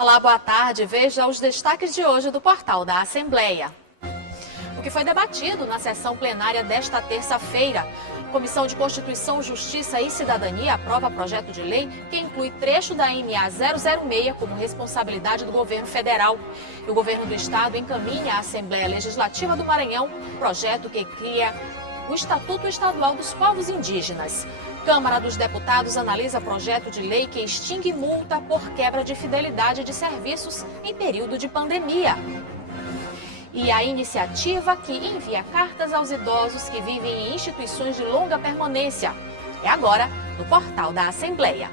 Olá, boa tarde. Veja os destaques de hoje do Portal da Assembleia. O que foi debatido na sessão plenária desta terça-feira. Comissão de Constituição, Justiça e Cidadania aprova projeto de lei que inclui trecho da MA 006 como responsabilidade do governo federal. E o governo do estado encaminha à Assembleia Legislativa do Maranhão projeto que cria o Estatuto Estadual dos Povos Indígenas. Câmara dos Deputados analisa projeto de lei que extingue multa por quebra de fidelidade de serviços em período de pandemia. E a iniciativa que envia cartas aos idosos que vivem em instituições de longa permanência. É agora no Portal da Assembleia.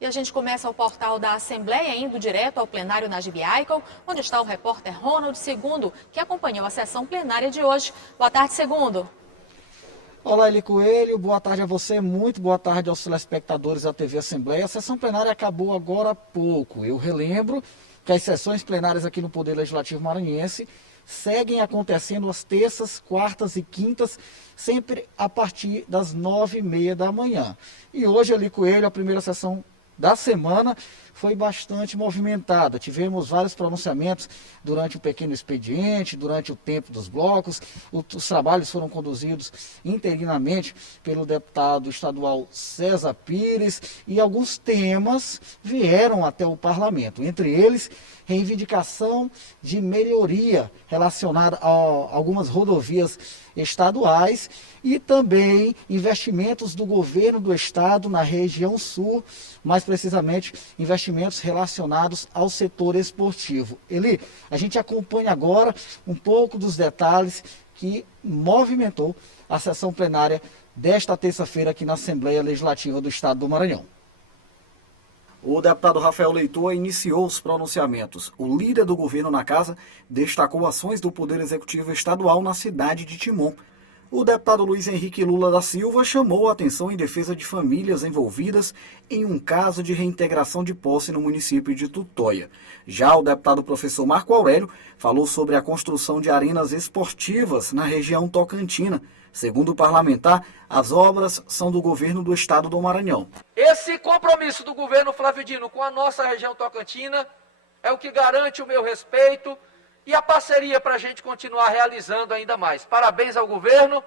E a gente começa o Portal da Assembleia indo direto ao plenário Najib Aikel, onde está o repórter Ronald Segundo, que acompanhou a sessão plenária de hoje. Boa tarde, Segundo. Olá, Eli Coelho. Boa tarde a você. Muito boa tarde aos telespectadores da TV Assembleia. A sessão plenária acabou agora há pouco. Eu relembro que as sessões plenárias aqui no Poder Legislativo Maranhense seguem acontecendo às terças, quartas e quintas, sempre a partir das 9h30 da manhã. E hoje, Eli Coelho, a primeira sessão da semana foi bastante movimentada. Tivemos vários pronunciamentos durante o pequeno expediente, durante o tempo dos blocos. Os trabalhos foram conduzidos interinamente pelo deputado estadual César Pires e alguns temas vieram até o parlamento. Entre eles, reivindicação de melhoria relacionada a algumas rodovias estaduais e também investimentos do governo do estado na região sul, mais precisamente investimentos relacionados ao setor esportivo. Eli, a gente acompanha agora um pouco dos detalhes que movimentou a sessão plenária desta terça-feira aqui na Assembleia Legislativa do Estado do Maranhão. O deputado Rafael Leitor iniciou os pronunciamentos. O líder do governo na casa destacou ações do Poder Executivo Estadual na cidade de Timon. O deputado Luiz Henrique Lula da Silva chamou a atenção em defesa de famílias envolvidas em um caso de reintegração de posse no município de Tutóia. Já o deputado professor Marco Aurélio falou sobre a construção de arenas esportivas na região tocantina. Segundo o parlamentar, as obras são do governo do estado do Maranhão. Esse compromisso do governo Flávio Dino com a nossa região tocantina é o que garante o meu respeito e a parceria para a gente continuar realizando ainda mais. Parabéns ao governo,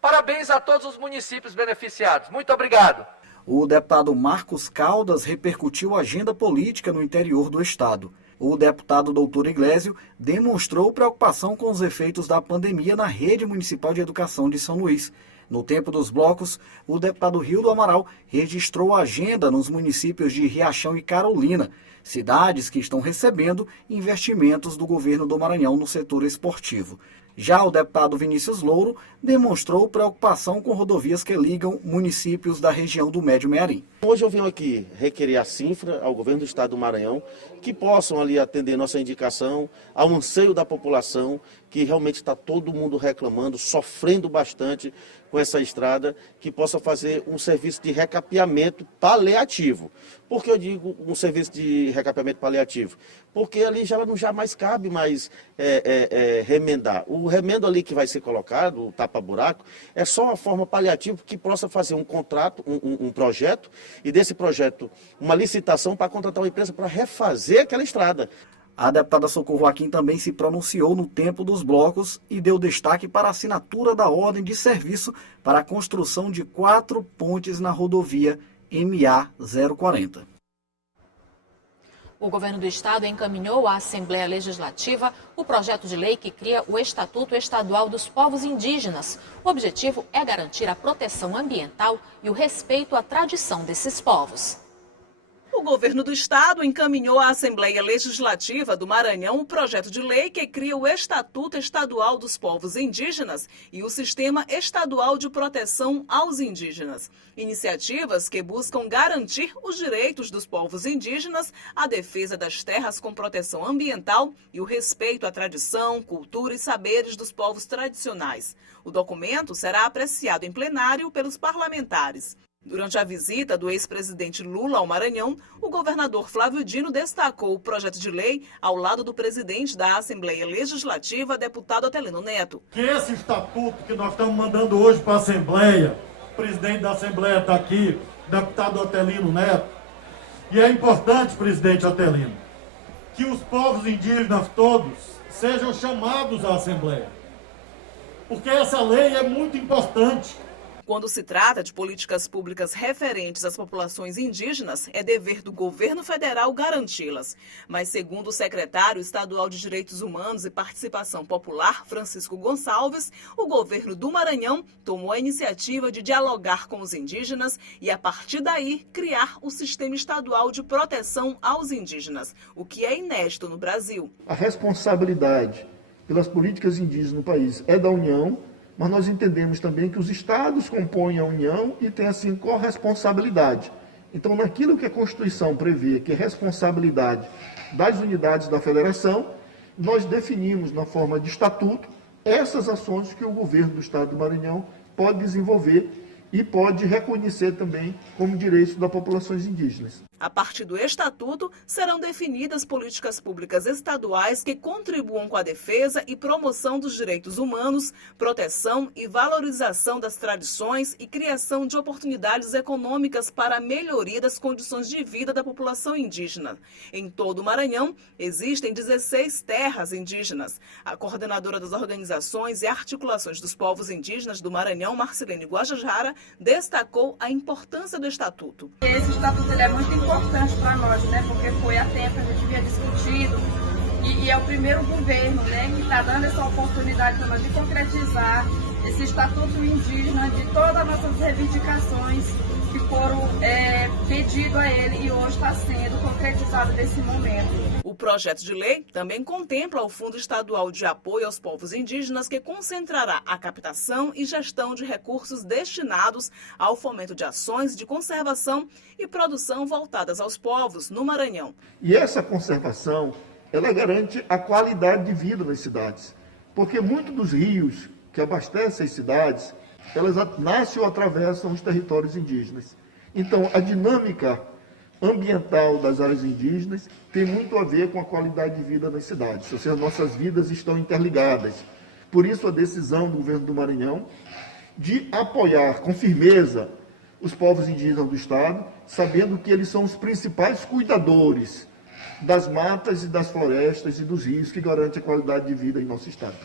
parabéns a todos os municípios beneficiados. Muito obrigado. O deputado Marcos Caldas repercutiu a agenda política no interior do estado. O deputado doutor Iglesio demonstrou preocupação com os efeitos da pandemia na rede municipal de educação de São Luís. No tempo dos blocos, o deputado Rildo Amaral registrou a agenda nos municípios de Riachão e Carolina, cidades que estão recebendo investimentos do governo do Maranhão no setor esportivo. Já o deputado Vinícius Louro demonstrou preocupação com rodovias que ligam municípios da região do Médio Mearim. Hoje eu venho aqui requerer a Cinfra, ao governo do estado do Maranhão, que possam ali atender nossa indicação, ao anseio da população, que realmente está todo mundo reclamando, sofrendo bastante com essa estrada, que possa fazer um serviço de recapeamento paliativo. Por que eu digo um serviço de recapeamento paliativo? Porque ali já não jamais cabe mais remendar. O remendo ali que vai ser colocado, o tapa-buraco, é só uma forma paliativa que possa fazer um contrato, um projeto, e desse projeto uma licitação para contratar uma empresa para refazer aquela estrada. A deputada Socorro Aquim também se pronunciou no tempo dos blocos e deu destaque para a assinatura da ordem de serviço para a construção de 4 pontes na rodovia MA 040. O governo do estado encaminhou à Assembleia Legislativa o projeto de lei que cria o Estatuto Estadual dos Povos Indígenas. O objetivo é garantir a proteção ambiental e o respeito à tradição desses povos. O governo do estado encaminhou à Assembleia Legislativa do Maranhão o projeto de lei que cria o Estatuto Estadual dos Povos Indígenas e o Sistema Estadual de Proteção aos Indígenas. Iniciativas que buscam garantir os direitos dos povos indígenas, a defesa das terras com proteção ambiental e o respeito à tradição, cultura e saberes dos povos tradicionais. O documento será apreciado em plenário pelos parlamentares. Durante a visita do ex-presidente Lula ao Maranhão, o governador Flávio Dino destacou o projeto de lei ao lado do presidente da Assembleia Legislativa, deputado Atelino Neto. Que esse estatuto que nós estamos mandando hoje para a Assembleia, o presidente da Assembleia está aqui, deputado Atelino Neto, e é importante, presidente Atelino, que os povos indígenas todos sejam chamados à Assembleia, porque essa lei é muito importante. Quando se trata de políticas públicas referentes às populações indígenas, é dever do governo federal garanti-las. Mas, segundo o secretário estadual de Direitos Humanos e Participação Popular, Francisco Gonçalves, o governo do Maranhão tomou a iniciativa de dialogar com os indígenas e, a partir daí, criar o Sistema Estadual de Proteção aos Indígenas, o que é inédito no Brasil. A responsabilidade pelas políticas indígenas no país é da União, mas nós entendemos também que os estados compõem a União e têm, assim, corresponsabilidade. Então, naquilo que a Constituição prevê, que é responsabilidade das unidades da federação, nós definimos, na forma de estatuto, essas ações que o governo do estado do Maranhão pode desenvolver e pode reconhecer também como direitos das populações indígenas. A partir do Estatuto, serão definidas políticas públicas estaduais que contribuam com a defesa e promoção dos direitos humanos, proteção e valorização das tradições e criação de oportunidades econômicas para a melhoria das condições de vida da população indígena. Em todo o Maranhão, existem 16 terras indígenas. A coordenadora das organizações e articulações dos povos indígenas do Maranhão, Marcelene Guajajara, destacou a importância do Estatuto. Esse Estatuto ele é muito importante para nós, né? Porque foi há tempo que a gente havia discutido e é o primeiro governo, né, que está dando essa oportunidade para nós de concretizar esse Estatuto indígena de todas as nossas reivindicações que foram pedidas a ele e hoje está sendo concretizado nesse momento. O projeto de lei também contempla o Fundo Estadual de Apoio aos Povos Indígenas, que concentrará a captação e gestão de recursos destinados ao fomento de ações de conservação e produção voltadas aos povos no Maranhão. E essa conservação, ela garante a qualidade de vida nas cidades, porque muitos dos rios que abastecem as cidades, elas nascem ou atravessam os territórios indígenas. Então, a dinâmica ambiental das áreas indígenas tem muito a ver com a qualidade de vida nas cidades, ou seja, nossas vidas estão interligadas. Por isso, a decisão do governo do Maranhão de apoiar com firmeza os povos indígenas do estado, sabendo que eles são os principais cuidadores das matas e das florestas e dos rios que garantem a qualidade de vida em nosso estado.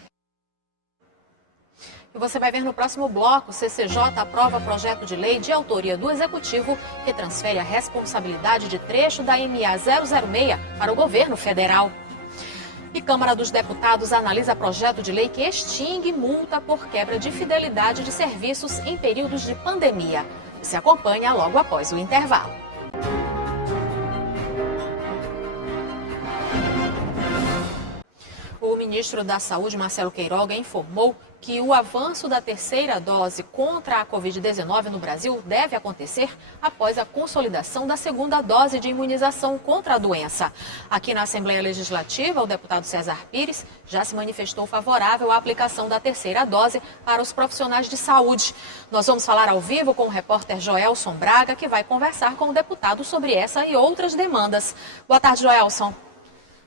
E você vai ver no próximo bloco, o CCJ aprova projeto de lei de autoria do Executivo que transfere a responsabilidade de trecho da MA 006 para o governo federal. E Câmara dos Deputados analisa projeto de lei que extingue multa por quebra de fidelidade de serviços em períodos de pandemia. Você acompanha logo após o intervalo. O ministro da Saúde, Marcelo Queiroga, informou que o avanço da terceira dose contra a Covid-19 no Brasil deve acontecer após a consolidação da segunda dose de imunização contra a doença. Aqui na Assembleia Legislativa, o deputado César Pires já se manifestou favorável à aplicação da terceira dose para os profissionais de saúde. Nós vamos falar ao vivo com o repórter Joelson Braga, que vai conversar com o deputado sobre essa e outras demandas. Boa tarde, Joelson.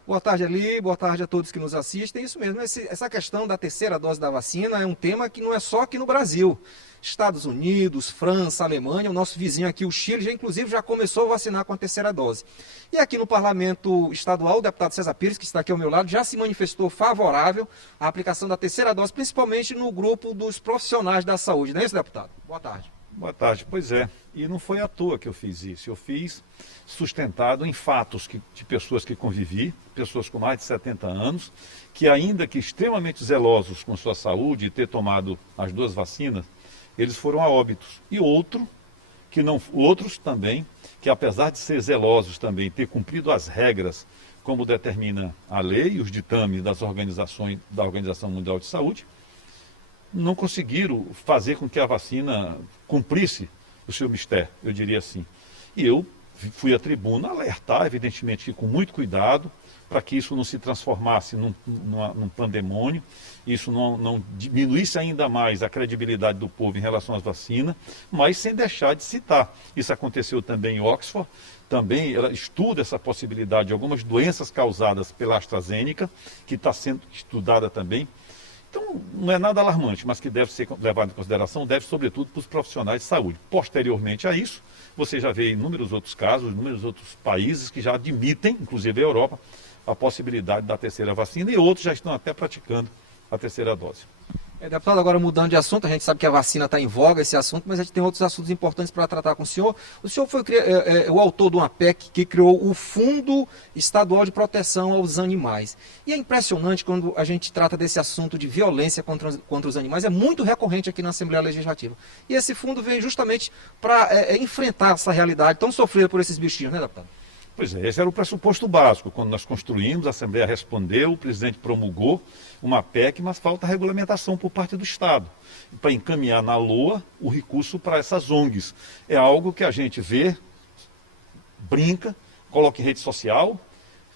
Boa tarde, Eli. Boa tarde a todos que nos assistem. Isso mesmo, essa questão da terceira dose da vacina é um tema que não é só aqui no Brasil. Estados Unidos, França, Alemanha, o nosso vizinho aqui, o Chile, já começou a vacinar com a terceira dose. E aqui no Parlamento Estadual, o deputado César Pires, que está aqui ao meu lado, já se manifestou favorável à aplicação da terceira dose, principalmente no grupo dos profissionais da saúde. Não é isso, deputado? Boa tarde. Boa tarde. Pois é. E não foi à toa que eu fiz isso. Eu fiz sustentado em fatos de pessoas que convivi, pessoas com mais de 70 anos, que ainda que extremamente zelosos com sua saúde e ter tomado as duas vacinas, eles foram a óbitos. E outros também, que apesar de ser zelosos também, ter cumprido as regras como determina a lei e os ditames das organizações da Organização Mundial de Saúde, não conseguiram fazer com que a vacina cumprisse o seu mistério, eu diria assim. E eu fui à tribuna alertar, evidentemente que com muito cuidado, para que isso não se transformasse num pandemônio, isso não diminuísse ainda mais a credibilidade do povo em relação às vacinas, mas sem deixar de citar. Isso aconteceu também em Oxford, também ela estuda essa possibilidade de algumas doenças causadas pela AstraZeneca, que está sendo estudada também. Então, não é nada alarmante, mas que deve ser levado em consideração, deve sobretudo para os profissionais de saúde. Posteriormente a isso, você já vê inúmeros outros casos, inúmeros outros países que já admitem, inclusive a Europa, a possibilidade da terceira vacina, e outros já estão até praticando a terceira dose. Deputado, agora mudando de assunto, a gente sabe que a vacina está em voga, esse assunto, mas a gente tem outros assuntos importantes para tratar com o senhor. O senhor foi o autor de uma PEC que criou o Fundo Estadual de Proteção aos Animais. E é impressionante quando a gente trata desse assunto de violência contra os animais, é muito recorrente aqui na Assembleia Legislativa. E esse fundo veio justamente para enfrentar essa realidade tão sofrida por esses bichinhos, né, deputado? Pois é, esse era o pressuposto básico. Quando nós construímos, a Assembleia respondeu, o presidente promulgou uma PEC, mas falta regulamentação por parte do Estado, para encaminhar na LOA o recurso para essas ONGs. É algo que a gente vê, brinca, coloca em rede social,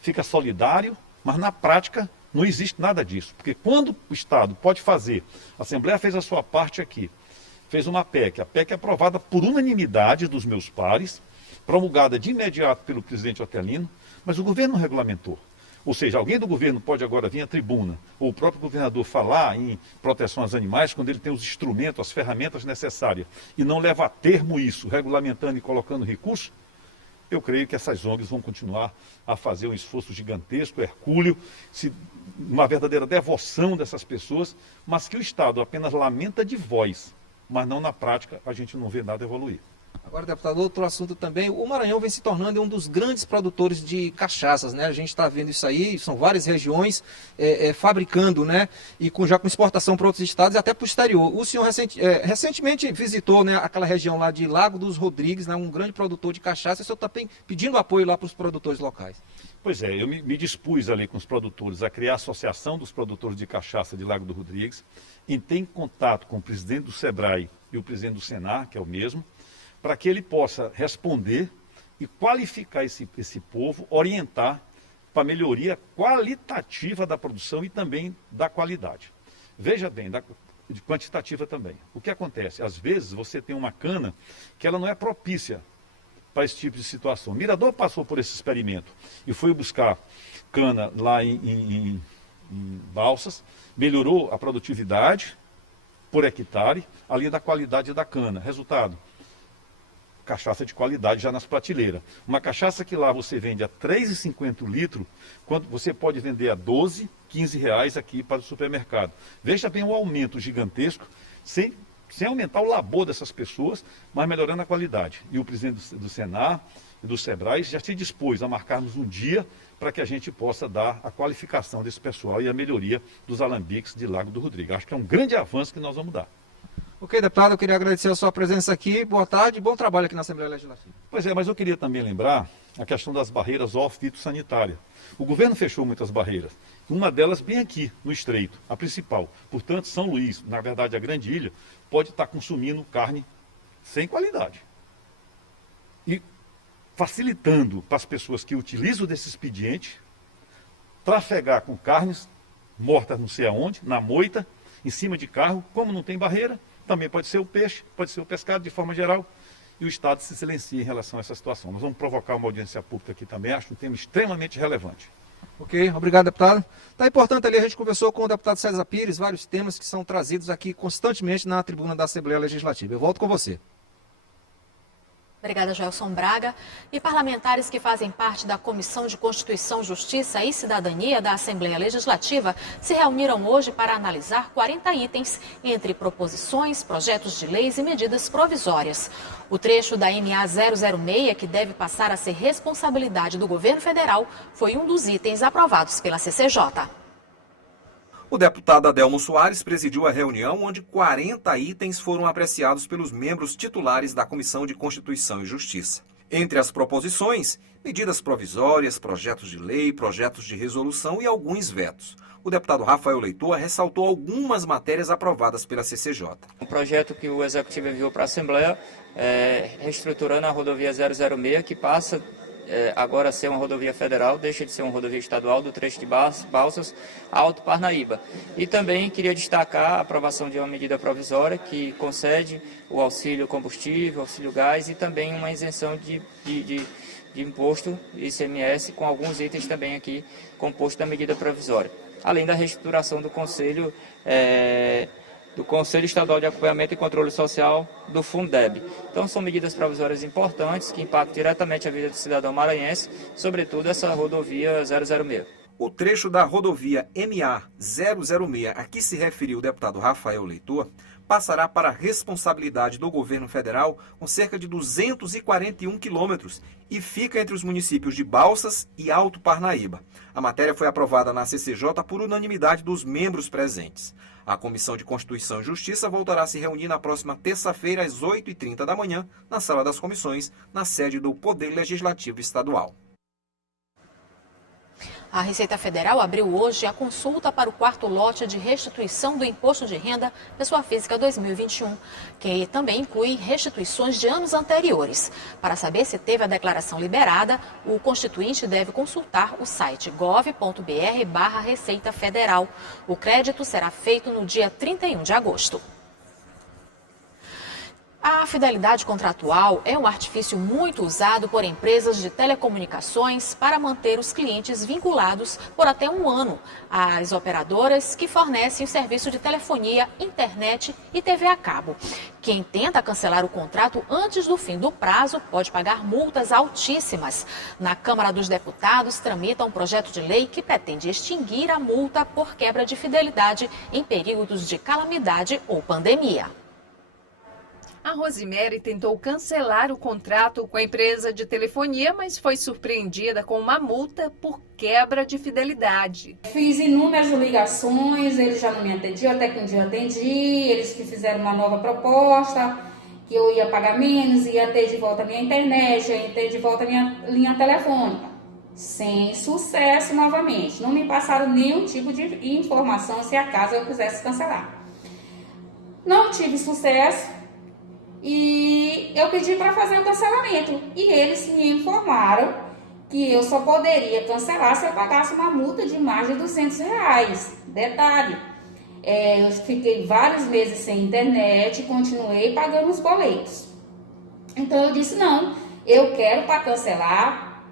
fica solidário, mas na prática não existe nada disso. Porque quando o Estado pode fazer, a Assembleia fez a sua parte aqui, fez uma PEC, a PEC é aprovada por unanimidade dos meus pares, promulgada de imediato pelo presidente Otelino, mas o governo não regulamentou. Ou seja, alguém do governo pode agora vir à tribuna, ou o próprio governador falar em proteção aos animais, quando ele tem os instrumentos, as ferramentas necessárias, e não leva a termo isso, regulamentando e colocando recurso. Eu creio que essas ONGs vão continuar a fazer um esforço gigantesco, hercúleo, uma verdadeira devoção dessas pessoas, mas que o Estado apenas lamenta de voz, mas não na prática, a gente não vê nada evoluir. Agora, deputado, outro assunto também, o Maranhão vem se tornando um dos grandes produtores de cachaças, né? A gente está vendo isso aí, são várias regiões fabricando, né? E já com exportação para outros estados e até para o exterior. O senhor recentemente visitou, né, aquela região lá de Lago dos Rodrigues, né, um grande produtor de cachaça, e o senhor está pedindo apoio lá para os produtores locais. Pois é, eu me dispus ali com os produtores a criar a Associação dos Produtores de Cachaça de Lago do Rodrigues, e tem contato com o presidente do SEBRAE e o presidente do Senar, que é o mesmo, para que ele possa responder e qualificar esse povo, orientar para a melhoria qualitativa da produção e também da qualidade. Veja bem, de quantitativa também. O que acontece? Às vezes você tem uma cana que ela não é propícia para esse tipo de situação. Mirador passou por esse experimento e foi buscar cana lá em Balsas, melhorou a produtividade por hectare, além da qualidade da cana. Resultado, cachaça de qualidade já nas prateleiras. Uma cachaça que lá você vende a R$ 3,50 o litro, quando você pode vender a R$ 12, R$ 15 reais aqui para o supermercado. Veja bem o aumento gigantesco, sem aumentar o labor dessas pessoas, mas melhorando a qualidade. E o presidente do Senar e do SEBRAE já se dispôs a marcarmos um dia para que a gente possa dar a qualificação desse pessoal e a melhoria dos alambiques de Lago do Rodrigues. Acho que é um grande avanço que nós vamos dar. Ok, deputado, eu queria agradecer a sua presença aqui. Boa tarde e bom trabalho aqui na Assembleia Legislativa. Pois é, mas eu queria também lembrar a questão das barreiras fitossanitárias. O governo fechou muitas barreiras. Uma delas bem aqui, no Estreito, a principal. Portanto, São Luís, na verdade a grande ilha, pode estar consumindo carne sem qualidade. E facilitando para as pessoas que utilizam desse expediente trafegar com carnes mortas não sei aonde, na moita, em cima de carro, como não tem barreira, também pode ser o peixe, pode ser o pescado de forma geral, e o Estado se silencia em relação a essa situação. Nós vamos provocar uma audiência pública aqui também, acho um tema extremamente relevante. Ok, obrigado, deputado. Tá importante ali, a gente conversou com o deputado César Pires, vários temas que são trazidos aqui constantemente na tribuna da Assembleia Legislativa. Eu volto com você. Obrigada, Joelson Braga. E parlamentares que fazem parte da Comissão de Constituição, Justiça e Cidadania da Assembleia Legislativa se reuniram hoje para analisar 40 itens, entre proposições, projetos de leis e medidas provisórias. O trecho da MA 006, que deve passar a ser responsabilidade do governo federal, foi um dos itens aprovados pela CCJ. O deputado Adelmo Soares presidiu a reunião onde 40 itens foram apreciados pelos membros titulares da Comissão de Constituição e Justiça. Entre as proposições, medidas provisórias, projetos de lei, projetos de resolução e alguns vetos. O deputado Rafael Leitoa ressaltou algumas matérias aprovadas pela CCJ. Um projeto que o Executivo enviou para a Assembleia, reestruturando a rodovia 006, que passa agora a ser uma rodovia federal, deixa de ser uma rodovia estadual do trecho de Balsas a Alto Parnaíba. E também queria destacar a aprovação de uma medida provisória que concede o auxílio combustível, auxílio gás e também uma isenção de imposto ICMS com alguns itens também aqui composto da medida provisória. Além da reestruturação do Conselho Estadual de Acompanhamento e Controle Social do Fundeb. Então são medidas provisórias importantes que impactam diretamente a vida do cidadão maranhense, sobretudo essa rodovia 006. O trecho da rodovia MA 006 a que se referiu o deputado Rafael Leitoa passará para a responsabilidade do governo federal com cerca de 241 quilômetros e fica entre os municípios de Balsas e Alto Parnaíba. A matéria foi aprovada na CCJ por unanimidade dos membros presentes. A Comissão de Constituição e Justiça voltará a se reunir na próxima terça-feira às 8h30 da manhã na Sala das Comissões, na sede do Poder Legislativo Estadual. A Receita Federal abriu hoje a consulta para o 4º lote de restituição do Imposto de Renda Pessoa Física 2021, que também inclui restituições de anos anteriores. Para saber se teve a declaração liberada, o constituinte deve consultar o site gov.br/Receita Federal. O crédito será feito no dia 31 de agosto. A fidelidade contratual é um artifício muito usado por empresas de telecomunicações para manter os clientes vinculados por até um ano às operadoras que fornecem o serviço de telefonia, internet e TV a cabo. Quem tenta cancelar o contrato antes do fim do prazo pode pagar multas altíssimas. Na Câmara dos Deputados tramita um projeto de lei que pretende extinguir a multa por quebra de fidelidade em períodos de calamidade ou pandemia. A Rosemary tentou cancelar o contrato com a empresa de telefonia, mas foi surpreendida com uma multa por quebra de fidelidade. Fiz inúmeras ligações, eles já não me atendiam, até que um dia eu atendi, eles que fizeram uma nova proposta, que eu ia pagar menos, ia ter de volta a minha internet, ia ter de volta a minha linha telefônica. Sem sucesso novamente, não me passaram nenhum tipo de informação se acaso eu quisesse cancelar. Não tive sucesso. E eu pedi para fazer um cancelamento e eles me informaram que eu só poderia cancelar se eu pagasse uma multa de mais de R$200. Detalhe, eu fiquei vários meses sem internet e continuei pagando os boletos. Então eu disse, não, eu quero para cancelar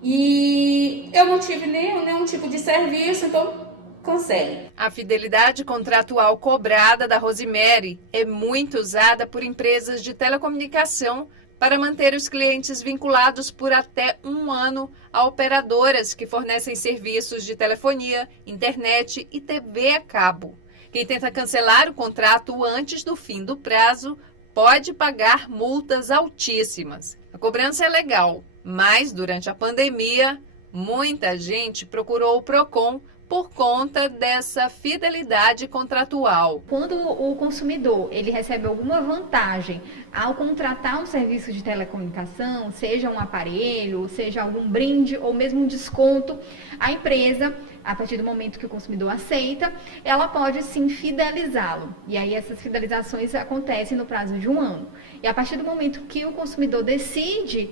e eu não tive nenhum tipo de serviço, então cancele. A fidelidade contratual cobrada da Rosemary é muito usada por empresas de telecomunicação para manter os clientes vinculados por até um ano a operadoras que fornecem serviços de telefonia, internet e TV a cabo. Quem tenta cancelar o contrato antes do fim do prazo pode pagar multas altíssimas. A cobrança é legal, mas durante a pandemia, muita gente procurou o PROCON por conta dessa fidelidade contratual. Quando o consumidor ele recebe alguma vantagem ao contratar um serviço de telecomunicação, seja um aparelho, seja algum brinde ou mesmo um desconto, a empresa, a partir do momento que o consumidor aceita, ela pode sim fidelizá-lo. E aí essas fidelizações acontecem no prazo de um ano. E a partir do momento que o consumidor decide,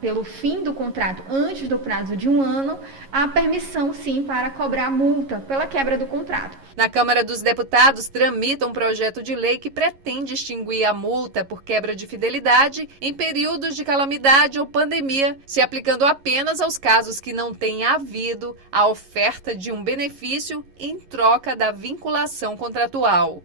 pelo fim do contrato antes do prazo de um ano, há permissão sim para cobrar multa pela quebra do contrato. Na Câmara dos Deputados tramita um projeto de lei que pretende extinguir a multa por quebra de fidelidade em períodos de calamidade ou pandemia, se aplicando apenas aos casos que não tenha havido a oferta de um benefício em troca da vinculação contratual.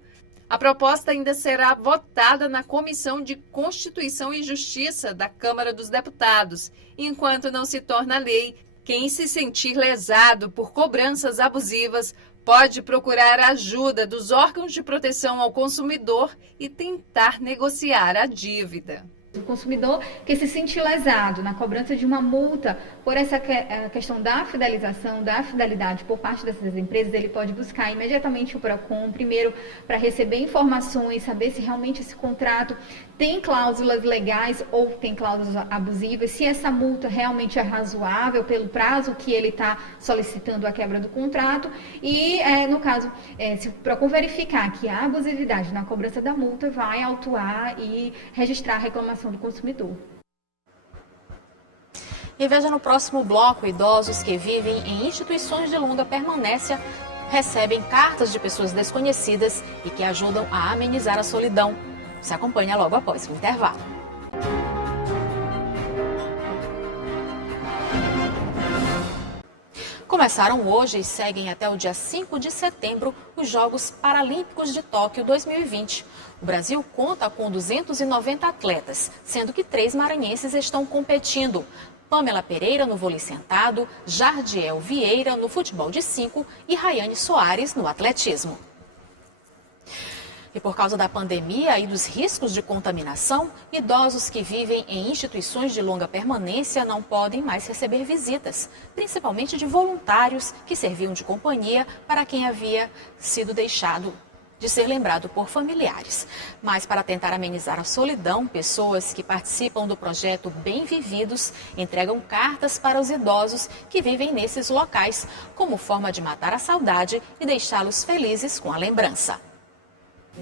A proposta ainda será votada na Comissão de Constituição e Justiça da Câmara dos Deputados. Enquanto não se torna lei, quem se sentir lesado por cobranças abusivas pode procurar a ajuda dos órgãos de proteção ao consumidor e tentar negociar a dívida. O consumidor que se sentir lesado na cobrança de uma multa por essa questão da fidelização, da fidelidade por parte dessas empresas, ele pode buscar imediatamente o PROCON, primeiro para receber informações, saber se realmente esse contrato tem cláusulas legais ou tem cláusulas abusivas, se essa multa realmente é razoável pelo prazo que ele está solicitando a quebra do contrato e, no caso, se procura verificar que há abusividade na cobrança da multa, vai autuar e registrar a reclamação do consumidor. E veja no próximo bloco, idosos que vivem em instituições de longa permanência recebem cartas de pessoas desconhecidas e que ajudam a amenizar a solidão. Se acompanha logo após o intervalo. Começaram hoje e seguem até o dia 5 de setembro os Jogos Paralímpicos de Tóquio 2020. O Brasil conta com 290 atletas, sendo que 3 maranhenses estão competindo. Pamela Pereira no vôlei sentado, Jardiel Vieira no futebol de 5 e Rayane Soares no atletismo. E por causa da pandemia e dos riscos de contaminação, idosos que vivem em instituições de longa permanência não podem mais receber visitas, principalmente de voluntários que serviam de companhia para quem havia sido deixado de ser lembrado por familiares. Mas para tentar amenizar a solidão, pessoas que participam do projeto Bem Vividos entregam cartas para os idosos que vivem nesses locais, como forma de matar a saudade e deixá-los felizes com a lembrança.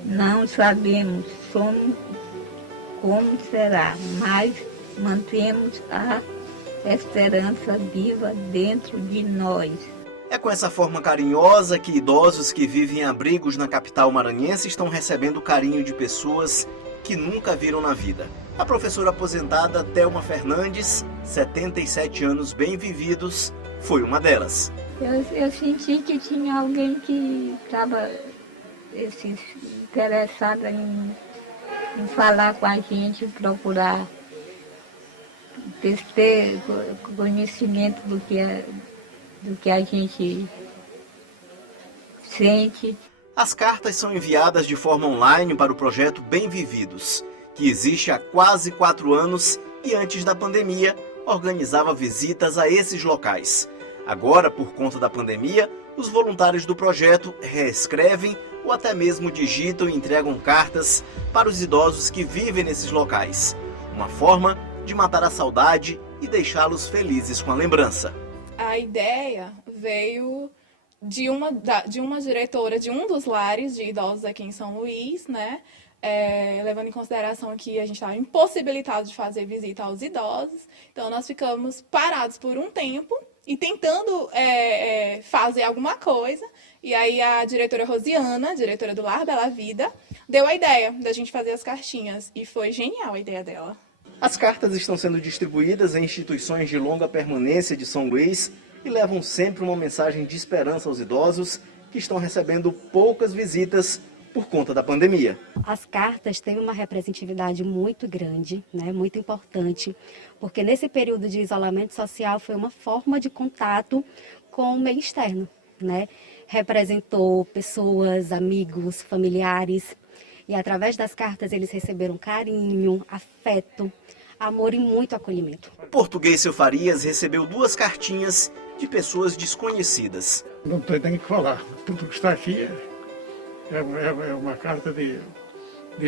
Não sabemos como será, mas mantemos a esperança viva dentro de nós. É com essa forma carinhosa que idosos que vivem em abrigos na capital maranhense estão recebendo o carinho de pessoas que nunca viram na vida. A professora aposentada Thelma Fernandes, 77 anos bem vividos, foi uma delas. Eu senti que tinha alguém que estava interessado em falar com a gente, procurar ter conhecimento do que a gente sente. As cartas são enviadas de forma online para o projeto Bem Vividos, que existe há quase 4 anos e antes da pandemia organizava visitas a esses locais. Agora, por conta da pandemia, os voluntários do projeto reescrevem ou até mesmo digitam e entregam cartas para os idosos que vivem nesses locais. Uma forma de matar a saudade e deixá-los felizes com a lembrança. A ideia veio de uma diretora de um dos lares de idosos aqui em São Luís, né? Levando em consideração que a gente estava impossibilitado de fazer visita aos idosos. Então, nós ficamos parados por um tempo e tentando fazer alguma coisa. E aí a diretora Rosiana, diretora do Lar Bela Vida, deu a ideia da gente fazer as cartinhas. E foi genial a ideia dela. As cartas estão sendo distribuídas em instituições de longa permanência de São Luís e levam sempre uma mensagem de esperança aos idosos que estão recebendo poucas visitas por conta da pandemia. As cartas têm uma representatividade muito grande, né, muito importante, porque nesse período de isolamento social foi uma forma de contato com o meio externo, né? Representou pessoas, amigos, familiares, e através das cartas eles receberam carinho, afeto, amor e muito acolhimento. O português Seu Farias recebeu 2 cartinhas de pessoas desconhecidas. Não tem nem o que falar, tudo que está aqui é uma carta de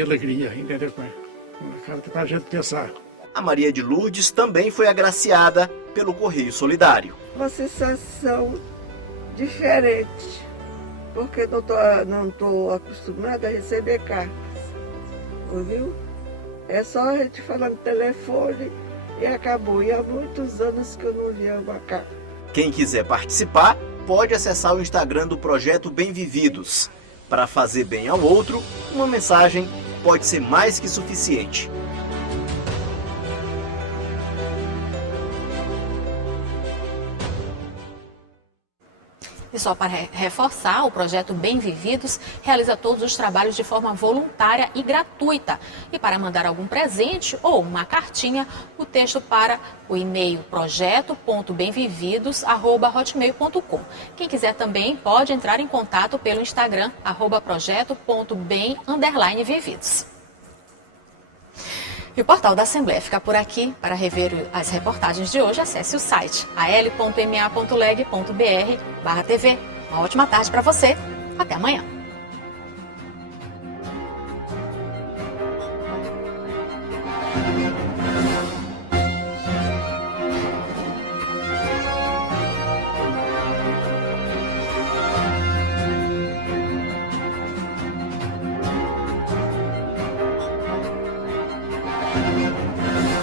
alegria, entendeu? Uma carta para a gente pensar. A Maria de Lourdes também foi agraciada pelo Correio Solidário. Uma sensação diferente, porque não estou acostumada a receber cartas, ouviu? É só a gente falar no telefone e acabou. E há muitos anos que eu não via uma carta. Quem quiser participar, pode acessar o Instagram do Projeto Bem Vividos. Para fazer bem ao outro, uma mensagem pode ser mais que suficiente. E só para reforçar, o projeto Bem Vividos realiza todos os trabalhos de forma voluntária e gratuita. E para mandar algum presente ou uma cartinha, o texto para o e-mail projeto.bemvividos@hotmail.com. Quem quiser também pode entrar em contato pelo Instagram @projeto.bem_vividos. E o Portal da Assembleia fica por aqui. Para rever as reportagens de hoje, acesse o site al.ma.leg.br/tv. Uma ótima tarde para você. Até amanhã.